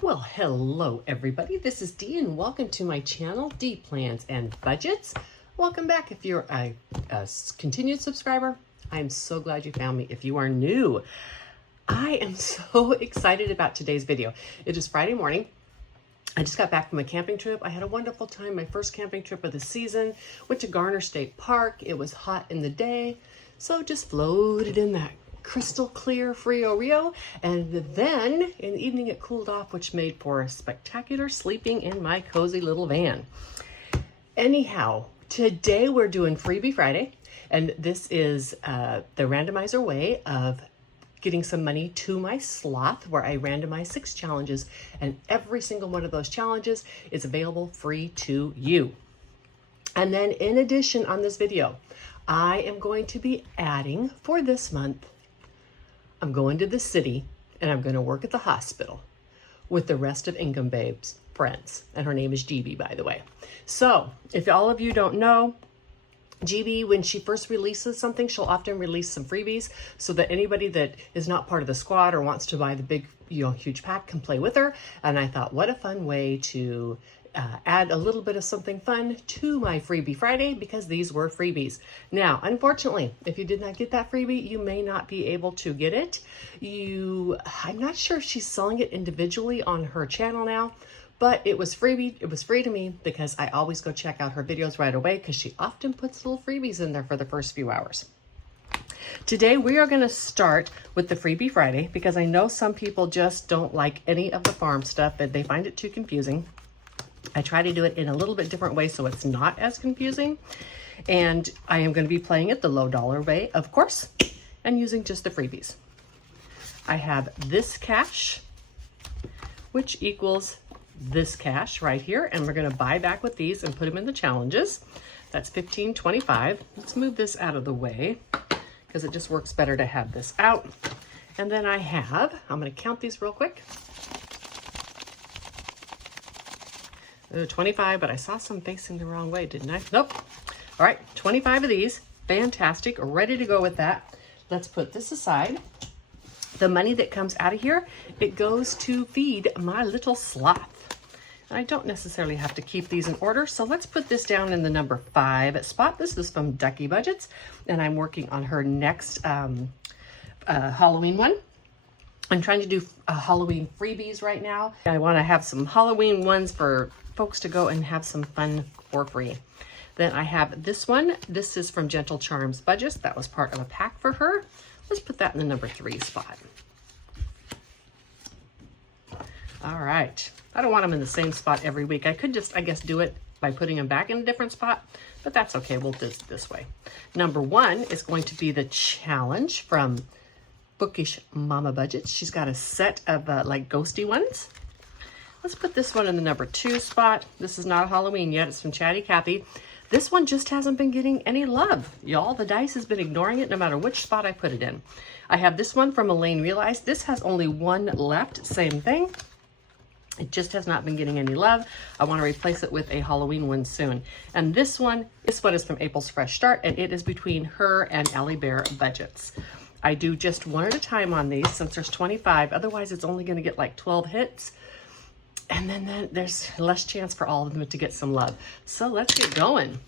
Well, hello everybody. This is Dee and welcome to my channel, Dee Plans and Budgets. Welcome back if you're a continued subscriber. I'm so glad you found me. If you are new, I am so excited about today's video. It is Friday morning. I just got back from a camping trip. I had a wonderful time. My first camping trip of the season. Went to Garner State Park. It was hot in the day, so just floated in that crystal clear Frio Rio, and then in the evening it cooled off, which made for a spectacular sleeping in my cozy little van. Anyhow, today we're doing Freebie Friday, and this is the randomizer way of getting some money to my sloth, where I randomize 6 challenges, and every single one of those challenges is available free to you. And then in addition, on this video, I am going to be adding for this month, I'm going to the city and I'm going to work at the hospital with the rest of Income Babe's friends. And her name is GB, by the way. So if all of you don't know, GB, when she first releases something, she'll often release some freebies so that anybody that is not part of the squad or wants to buy the big, huge pack can play with her. And I thought, what a fun way to add a little bit of something fun to my Freebie Friday, because these were freebies. Now, unfortunately, if you did not get that freebie, you may not be able to get it. I'm not sure if she's selling it individually on her channel now, but it was freebie. It was free to me because I always go check out her videos right away, because she often puts little freebies in there for the first few hours. Today we are going to start with the Freebie Friday, because I know some people just don't like any of the farm stuff and they find it too confusing. I try to do it in a little bit different way so it's not as confusing. And I am going to be playing it the low dollar way, of course, and using just the freebies. I have this cash, which equals this cash right here. And we're going to buy back with these and put them in the challenges. That's $15.25. Let's move this out of the way because it just works better to have this out. And then I'm going to count these real quick. 25, but I saw some facing the wrong way, didn't I? Nope. All right, 25 of these. Fantastic. Ready to go with that. Let's put this aside. The money that comes out of here, it goes to feed my little sloth. I don't necessarily have to keep these in order, so let's put this down in the number 5 spot. This is from Ducky Budgets, and I'm working on her next Halloween one. I'm trying to do Halloween freebies right now. I want to have some Halloween ones for folks to go and have some fun for free. Then I have this one. This is from Gentle Charms Budgets. That was part of a pack for her. Let's put that in the number 3 spot. All right. I don't want them in the same spot every week. I could just, I guess, do it by putting them back in a different spot, but that's okay. We'll do it this way. Number 1 is going to be the challenge from Bookish Mama Budgets. She's got a set of like ghosty ones. Let's put this one in the number 2 spot. This is not Halloween yet. It's from Chatty Cathy. This one just hasn't been getting any love, y'all. The dice has been ignoring it no matter which spot I put it in. I have this one from Elaine Realized. This has only 1 left. Same thing. It just has not been getting any love. I want to replace it with a Halloween one soon. And this one is from April's Fresh Start, and it is between her and Allie Bear Budgets. I do just one at a time on these since there's 25. Otherwise, it's only going to get like 12 hits. And then there's less chance for all of them to get some love. So let's get going.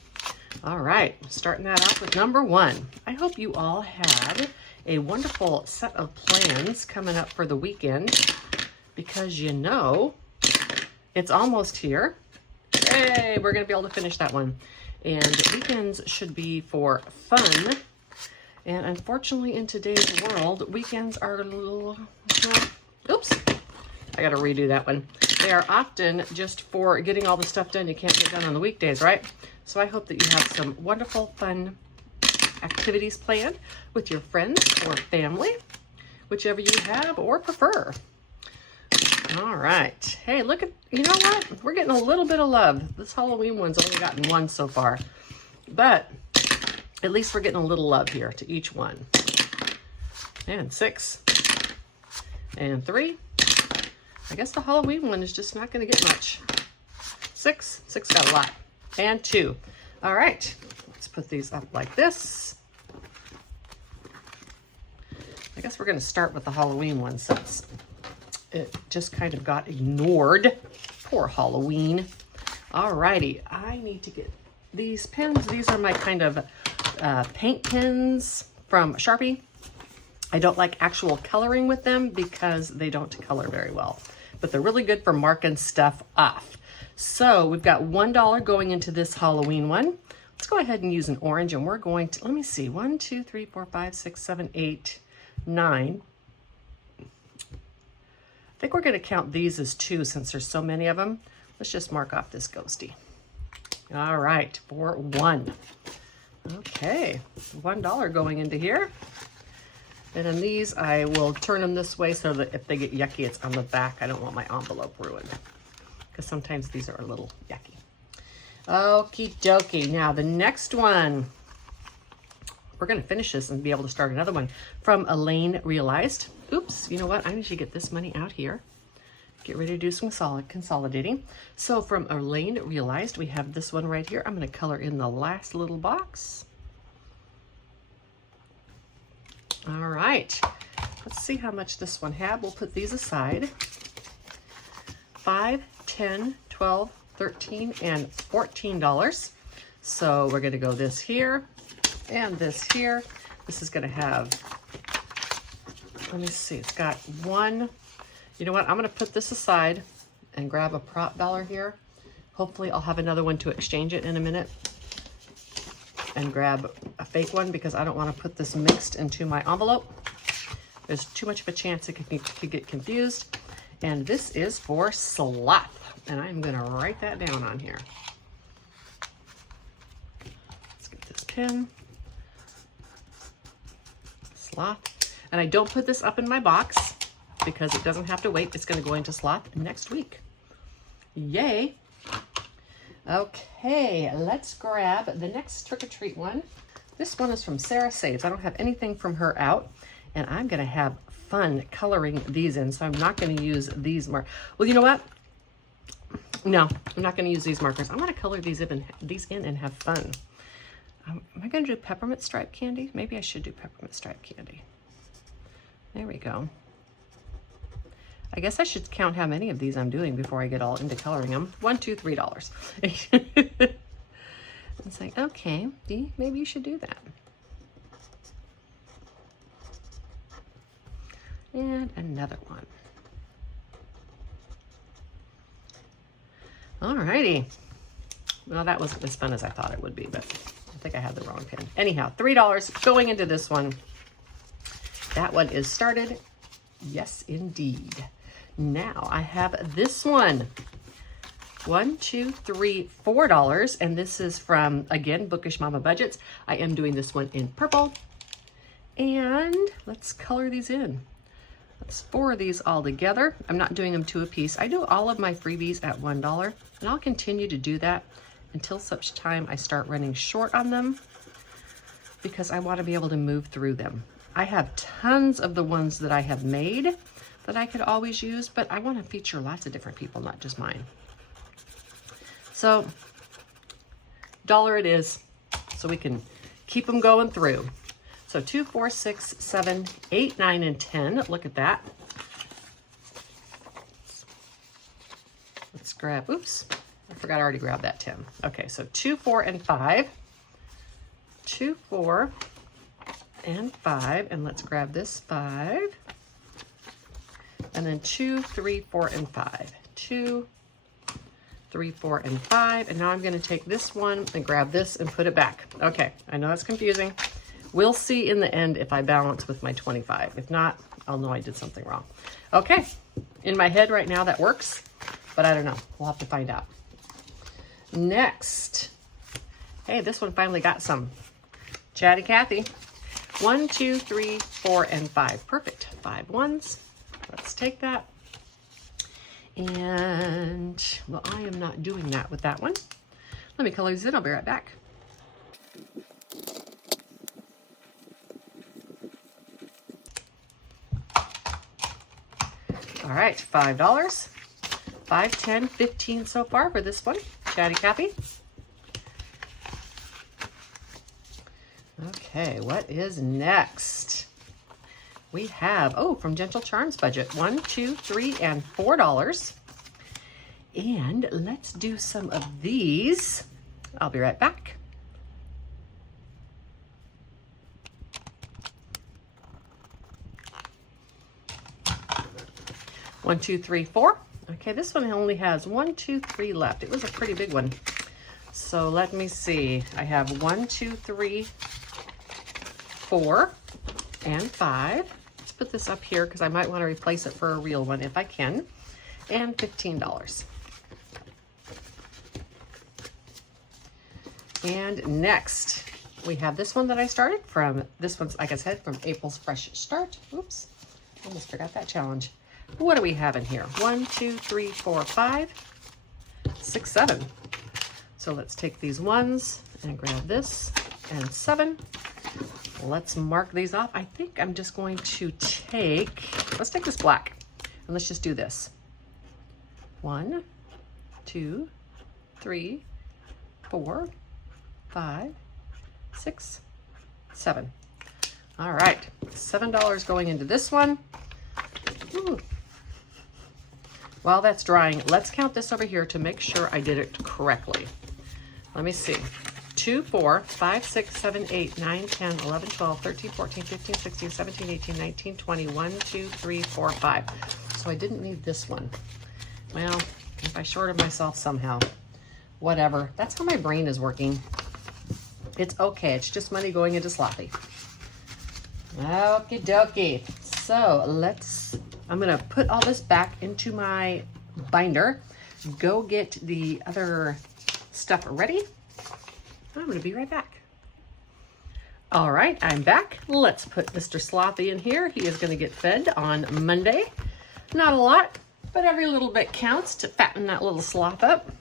All right, starting that off with number 1. I hope you all had a wonderful set of plans coming up for the weekend, because it's almost here. Hey, we're going to be able to finish that one. And weekends should be for fun. And unfortunately, in today's world, weekends are a little, oops, I got to redo that one. They are often just for getting all the stuff done you can't get done on the weekdays, right? So I hope that you have some wonderful, fun activities planned with your friends or family, whichever you have or prefer. All right. Hey, look at, you know what? We're getting a little bit of love. This Halloween one's only gotten 1 so far, but at least we're getting a little love here to each one. And 6 and 3. I guess the Halloween one is just not going to get much. 6 got a lot. And 2. All right. Let's put these up like this. I guess we're going to start with the Halloween one since it just kind of got ignored. Poor Halloween. Alrighty, I need to get these pens. These are my kind of paint pens from Sharpie. I don't like actual coloring with them because they don't color very well, but they're really good for marking stuff off. So we've got $1 going into this Halloween one. Let's go ahead and use an orange, and we're going to, let me see, 1, 2, 3, 4, 5, 6, 7, 8, 9. I think we're going to count these as 2 since there's so many of them. Let's just mark off this ghosty. All right, for 1. Okay, $1 going into here. And then these, I will turn them this way so that if they get yucky, it's on the back. I don't want my envelope ruined because sometimes these are a little yucky. Okie dokie. Now the next one, we're going to finish this and be able to start another one from Elaine Realized. Oops, you know what? I need to get this money out here. Get ready to do some consolidating. So from Elaine Realized, we have this one right here. I'm going to color in the last little box. All right, let's see how much this one had. We'll put these aside. 5, 10, 12, 13, and $14. So we're going to go this here and this here. This is going to have, let me see, it's got 1. You know what? I'm going to put this aside and grab a prop dollar here. Hopefully I'll have another one to exchange it in a minute and grab a fake one because I don't want to put this mixed into my envelope. There's too much of a chance it could get confused. And this is for Sloth. And I'm going to write that down on here. Let's get this pen. Sloth. And I don't put this up in my box because it doesn't have to wait. It's going to go into Sloth next week. Yay. Okay, let's grab the next Trick or Treat one. This one is from Sarah Saves. I don't have anything from her out, and I'm going to have fun coloring these in, so I'm not going to use these markers. Well, you know what? No, I'm not going to use these markers. I'm going to color these in and have fun. Am I going to do peppermint stripe candy? Maybe I should do peppermint stripe candy. There we go. I guess I should count how many of these I'm doing before I get all into coloring them. $1, $2, $3. It's like, okay, Dee, maybe you should do that. And another one. Alrighty. Well, that wasn't as fun as I thought it would be, but I think I had the wrong pen. Anyhow, $3 going into this one. That one is started. Yes, indeed. Now I have this one. $1, $2, $3, $4. And this is from, again, Bookish Mama Budgets. I am doing this one in purple. And let's color these in. Let's 4 of these all together. I'm not doing them 2 a piece. I do all of my freebies at $1. And I'll continue to do that until such time I start running short on them because I want to be able to move through them. I have tons of the ones that I have made that I could always use, but I want to feature lots of different people, not just mine. So, $1 it is, so we can keep them going through. So 2, 4, 6, 7, 8, 9, and 10. Look at that. Let's grab, oops, I forgot I already grabbed that 10. Okay, so 2, 4, and 5. 2, 4, and 5, and let's grab this 5. And then 2, 3, 4, and 5. 2, 3, 4, and 5. And now I'm going to take this one and grab this and put it back. Okay, I know that's confusing. We'll see in the end if I balance with my 25. If not, I'll know I did something wrong. Okay, in my head right now that works, but I don't know. We'll have to find out. Next. Hey, this one finally got some. Chatty Cathy. 1, 2, 3, 4, and 5. Perfect. 5 ones. Let's take that. And, well, I am not doing that with that one. Let me color these in. I'll be right back. All right, $5. 5, 10, 15 so far for this one. Chatty Cathy. Okay, what is next? we have, oh, from Gentle Charms budget, $1, $2, $3, and $4. And let's do some of these. I'll be right back. One, two, three, four. Okay, this one only has 1, 2, 3 left. It was a pretty big one. So let me see. I have 1, 2, 3, 4, and 5. Let's put this up here because I might want to replace it for a real one if I can. And $15. And next, we have this one that I started from, this one's, like I said, from April's Fresh Start. Oops, almost forgot that challenge. What do we have in here? 1, 2, 3, 4, 5, 6, 7. So let's take these ones and grab this and 7. Let's mark these off. I think I'm just going to let's take this black and let's just do this. 1, 2, 3, 4, 5, 6, 7. All right, $7 going into this one. Ooh. While that's drying, let's count this over here to make sure I did it correctly. Let me see. 2, 4, 5, 6, 7, 8, 9, 10, 11, 12, 13, 14, 15, 16, 17, 18, 19, 20, 1, 2, 3, 4, 5. So I didn't need this one. Well, if I shorted myself somehow, whatever. That's how my brain is working. It's okay. It's just money going into sloppy. Okie dokie. So I'm going to put all this back into my binder, go get the other stuff ready. I'm going to be right back. All right, I'm back. Let's put Mr. Slothy in here. He is going to get fed on Monday. Not a lot, but every little bit counts to fatten that little sloth up.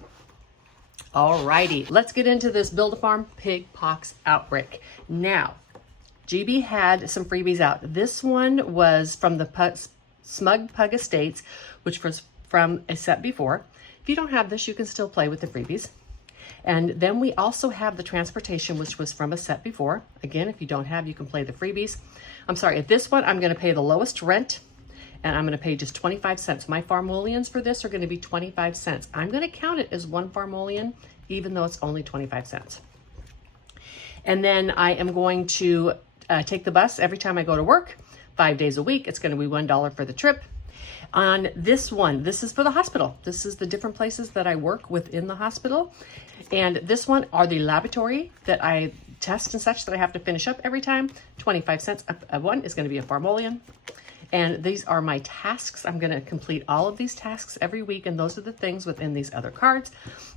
All righty, let's get into this Build-A-Farm pig pox outbreak. Now, GB had some freebies out. This one was from the Smug Pug Estates, which was from a set before. If you don't have this, you can still play with the freebies. And then we also have the transportation, which was from a set before. Again, if you don't have, you can play the freebies. I'm sorry, at this one, I'm going to pay the lowest rent, and I'm going to pay just 25 cents. My farmolians for this are going to be 25 cents. I'm going to count it as one farmolian, even though it's only 25 cents. And then I am going to take the bus every time I go to work, 5 days a week. It's going to be $1 for the trip. On this one, this is for the hospital. This is the different places that I work within the hospital. And this one are the laboratory that I test and such that I have to finish up every time. 25 cents. One is going to be a farmolian. And these are my tasks. I'm going to complete all of these tasks every week, and those are the things within these other cards.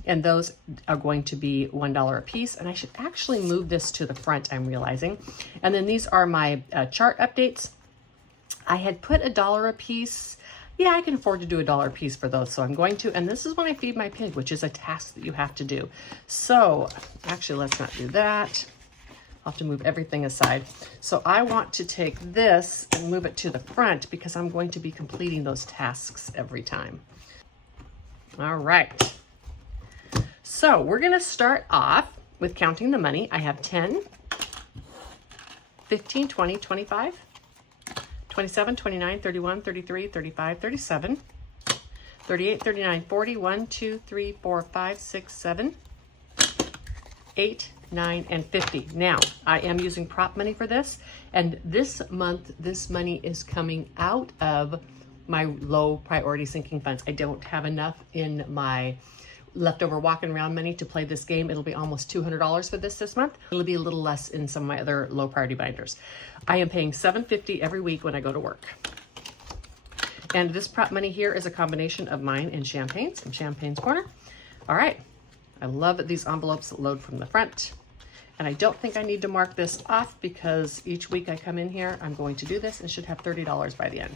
And those are going to be $1 a piece. And I should actually move this to the front, I'm realizing. And then these are my chart updates. I had put $1 a piece. Yeah, I can afford to do $1 a piece for those, so I'm going to. And this is when I feed my pig, which is a task that you have to do. So actually, let's not do that. I'll have to move everything aside. So I want to take this and move it to the front because I'm going to be completing those tasks every time. All right. So we're going to start off with counting the money. I have 10, 15, 20, 25, 27, 29, 31, 33, 35, 37, 38, 39, 40, 1, 2, 3, 4, 5, 6, 7, 8, 9, and 50. Now, I am using prop money for this, and this month, this money is coming out of my low priority sinking funds. I don't have enough in my leftover walking around money to play this game. It'll be almost $200 for this month. It'll be a little less in some of my other low priority binders. I am paying $7.50 every week when I go to work. And this prop money here is a combination of mine and Champagne's from Champagne's Corner. All right. I love these envelopes that load from the front. And I don't think I need to mark this off because each week I come in here, I'm going to do this and should have $30 by the end.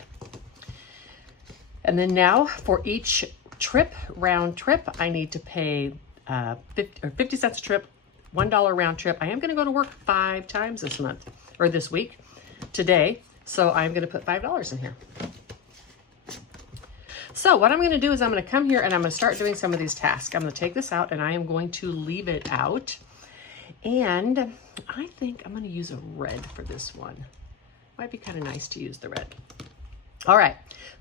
And then now for each trip, round trip, I need to pay 50 cents a trip, $1 round trip. I am going to go to work 5 times this month or this week today. So I'm going to put $5 in here. So what I'm going to do is I'm going to come here and I'm going to start doing some of these tasks. I'm going to take this out and I am going to leave it out. And I think I'm going to use a red for this one. Might be kind of nice to use the red. All right,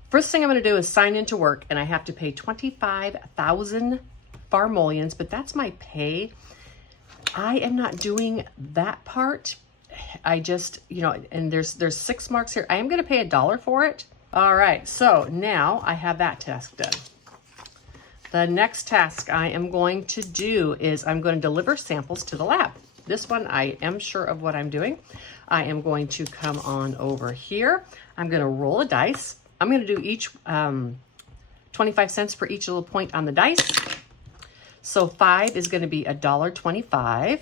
first thing I'm going to do is sign into work, and I have to pay 25,000 farmolians, but that's my pay. I am not doing that part. I just, you know, and there's 6 marks here. I am going to pay $1 for it. All right, so now I have that task done. The next task I am going to do is I'm going to deliver samples to the lab. This one, I am sure of what I'm doing. I am going to come on over here. I'm going to roll a dice. I'm going to do each 25 cents for each little point on the dice. So 5 is going to be $1.25. I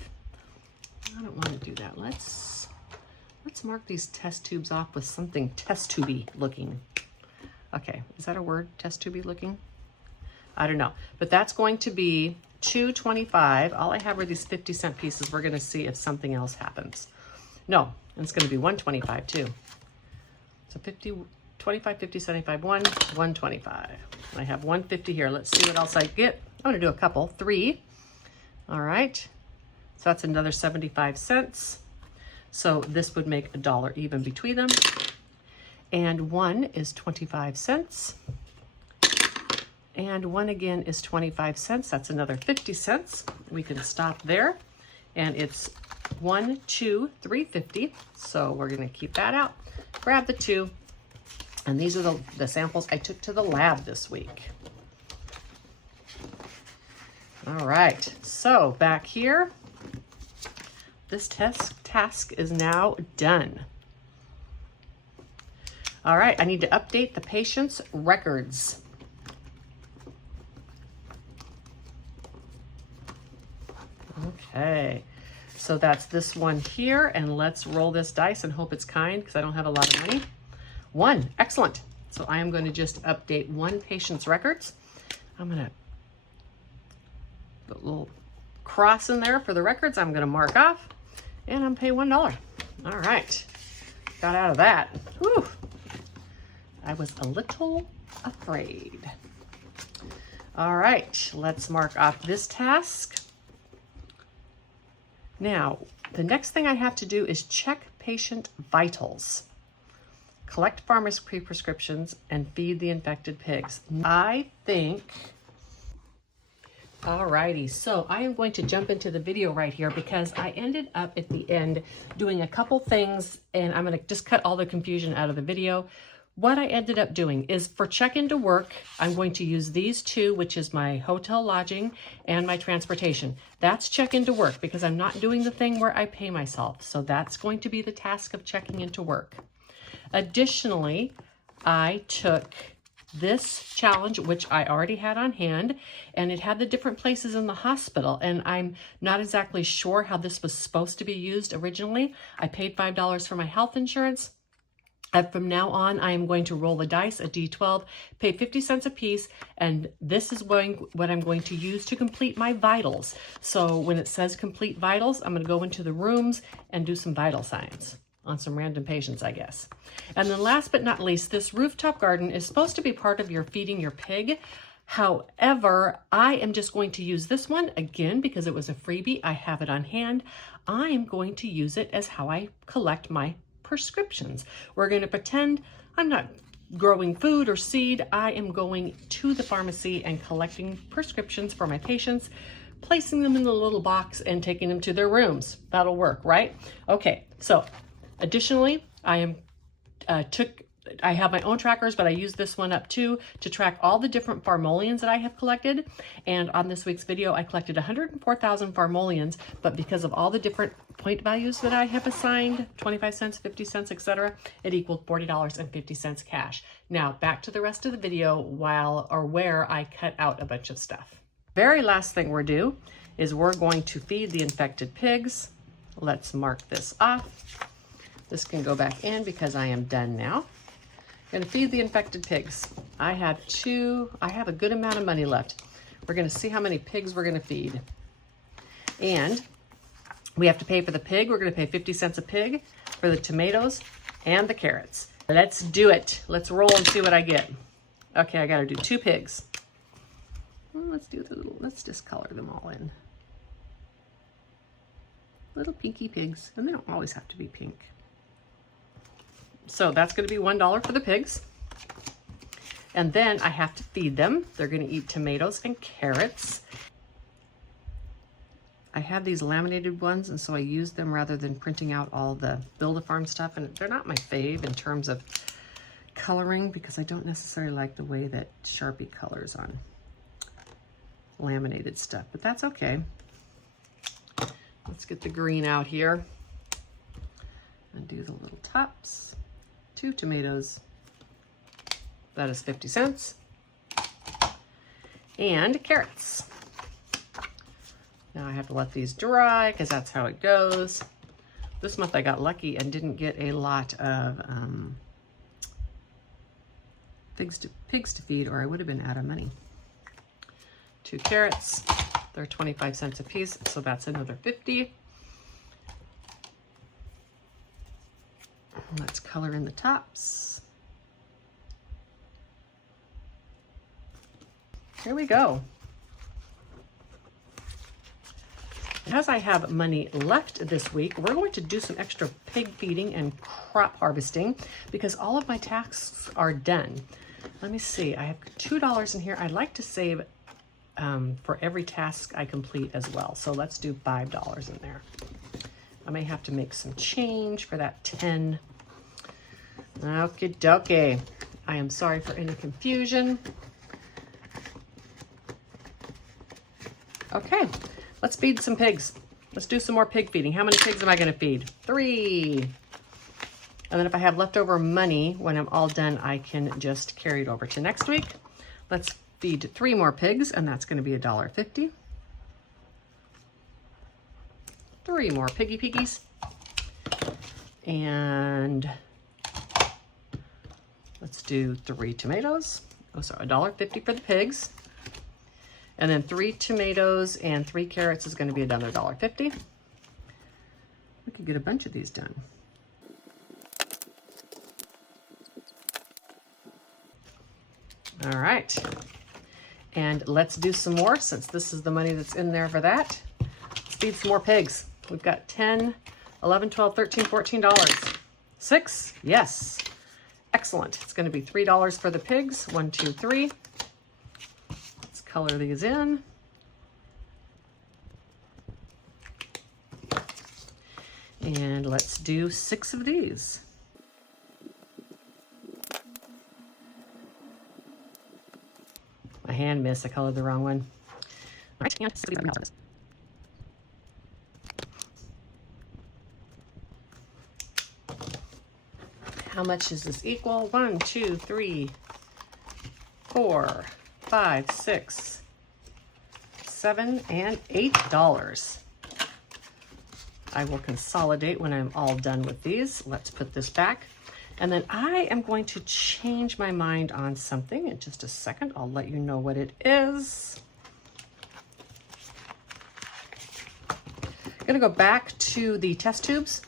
don't want to do that. Let's mark these test tubes off with something test tubey looking. Okay, is that a word? Test tubey looking? I don't know, but that's going to be $2.25. All I have are these 50-cent pieces. We're going to see if something else happens. No, it's going to be $1.25 too. So 50, 25, 50, 75, $1.25. I have $1.50 here. Let's see what else I get. I'm going to do a couple, 3. All right. So that's another 75 cents. So this would make $1 even between them. And 1 is 25 cents. And 1 again is 25 cents. That's another 50 cents. We can stop there. And it's 1, 2, 3.50. So we're going to keep that out. Grab the 2. And these are the samples I took to the lab this week. All right. So back here, this task is now done. All right. I need to update the patient's records. Okay, so that's this one here, and let's roll this dice and hope it's kind because I don't have a lot of money. 1, excellent. So I am going to just update 1 patient's records. I'm going to put a little cross in there for the records. I'm going to mark off, and I'm pay $1. All right, got out of that. Whew. I was a little afraid. All right, let's mark off this task. Now, the next thing I have to do is check patient vitals, collect pharmacy prescriptions, and feed the infected pigs. I think, alrighty, so I am going to jump into the video right here because I ended up at the end doing a couple things, and I'm going to just cut all the confusion out of the video. What I ended up doing is for check-in to work, I'm going to use these 2, which is my hotel lodging and my transportation. That's check-in to work because I'm not doing the thing where I pay myself. So that's going to be the task of checking into work. Additionally, I took this challenge, which I already had on hand, and it had the different places in the hospital. And I'm not exactly sure how this was supposed to be used originally. I paid $5 for my health insurance. From now on, I am going to roll the dice, a D12, pay 50 cents a piece, and this is what I'm going to use to complete my vitals. So when it says complete vitals, I'm going to go into the rooms and do some vital signs on some random patients, I guess. And then last but not least, this rooftop garden is supposed to be part of your feeding your pig. However, I am just going to use this one again because it was a freebie. I have it on hand. I am going to use it as how I collect my prescriptions. We're going to pretend I'm not growing food or seed. I am going to the pharmacy and collecting prescriptions for my patients, placing them in the little box and taking them to their rooms. That'll work, right? Okay, so additionally, I have my own trackers, but I use this one up too to track all the different farmolians that I have collected. And on this week's video, I collected 104,000 farmolians, but because of all the different point values that I have assigned, 25 cents, 50 cents, etc., it equaled $40.50 cash. Now back to the rest of the video where I cut out a bunch of stuff. Very last thing we're due is we're going to feed the infected pigs. Let's mark this off. This can go back in because I am done now. I'm gonna feed the infected pigs. I have a good amount of money left. We're gonna see how many pigs we're gonna feed. And we have to pay for the pig. We're gonna pay 50 cents a pig for the tomatoes and the carrots. Let's do it. Let's roll and see what I get. Okay, I gotta do 2 pigs. Well, let's just color them all in. Little pinky pigs, and they don't always have to be pink. So that's going to be $1 for the pigs. And then I have to feed them. They're going to eat tomatoes and carrots. I have these laminated ones, and so I use them rather than printing out all the Build-A-Farm stuff. And they're not my fave in terms of coloring because I don't necessarily like the way that Sharpie colors on laminated stuff, but that's okay. Let's get the green out here and do the little tops. 2 tomatoes. That is 50 cents. And carrots. Now I have to let these dry because that's how it goes. This month I got lucky and didn't get a lot of pigs to feed, or I would have been out of money. 2 carrots, they're 25 cents a piece, so that's another 50. Let's color in the tops. Here we go. Because I have money left this week, we're going to do some extra pig feeding and crop harvesting because all of my tasks are done. Let me see, I have $2 in here. I'd like to save for every task I complete as well. So let's do $5 in there. I may have to make some change for that 10. Okie dokie. I am sorry for any confusion. Okay, let's feed some pigs. Let's do some more pig feeding. How many pigs am I going to feed? 3. And then if I have leftover money, when I'm all done, I can just carry it over to next week. Let's feed 3 more pigs, and that's going to be $1.50. 3 more piggy piggies. And let's do 3 tomatoes. Oh, sorry, $1.50 for the pigs. And then 3 tomatoes and 3 carrots is going to be another $1.50. We could get a bunch of these done. All right. And let's do some more since this is the money that's in there for that. Let's feed some more pigs. We've got 10, 11, 12, 13, $14. 6? Yes. Excellent. It's going to be $3 for the pigs. 1, 2, 3. Let's color these in. And let's do 6 of these. My hand missed. I colored the wrong one. All right, and 6 of these. How much does this equal? 1, 2, 3, 4, 5, 6, 7, and $8. I will consolidate when I'm all done with these. Let's put this back. And then I am going to change my mind on something in just a second. I'll let you know what it is. I'm gonna go back to the test tubes,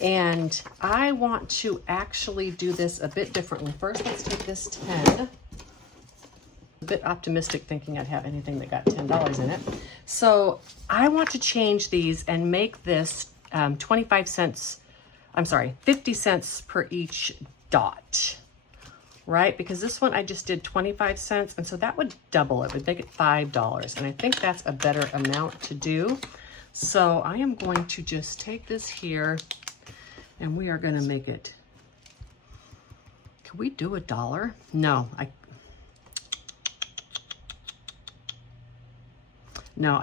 and I want to actually do this a bit differently. First, let's take this 10. A bit optimistic thinking I'd have anything that got $10 in it. So I want to change these and make this 25 cents, I'm sorry, 50 cents per each dot, right? Because this one I just did 25 cents, and so that would double it, would make it $5. And I think that's a better amount to do. So I am going to just take this here and we are gonna make it, can we do $1? No, I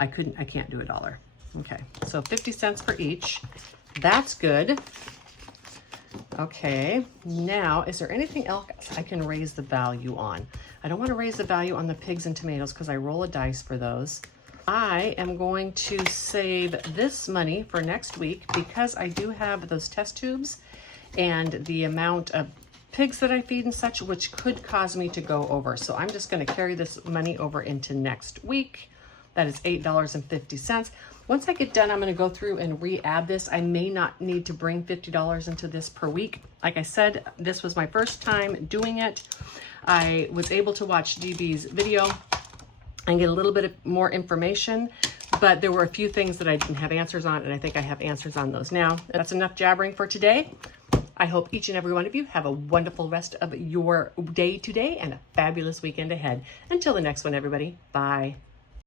couldn't, I can't do $1. Okay, so 50 cents per each. That's good. Okay, now, is there anything else I can raise the value on? I don't want to raise the value on the pigs and tomatoes because I roll a dice for those. I am going to save this money for next week because I do have those test tubes and the amount of pigs that I feed and such, which could cause me to go over. So I'm just going to carry this money over into next week. That is $8.50. Once I get done, I'm going to go through and re-add this. I may not need to bring $50 into this per week. Like I said, this was my first time doing it. I was able to watch DB's video and get a little bit more information, but there were a few things that I didn't have answers on, and I think I have answers on those now. That's enough jabbering for today. I hope each and every one of you have a wonderful rest of your day today and a fabulous weekend ahead. Until the next one, everybody. Bye.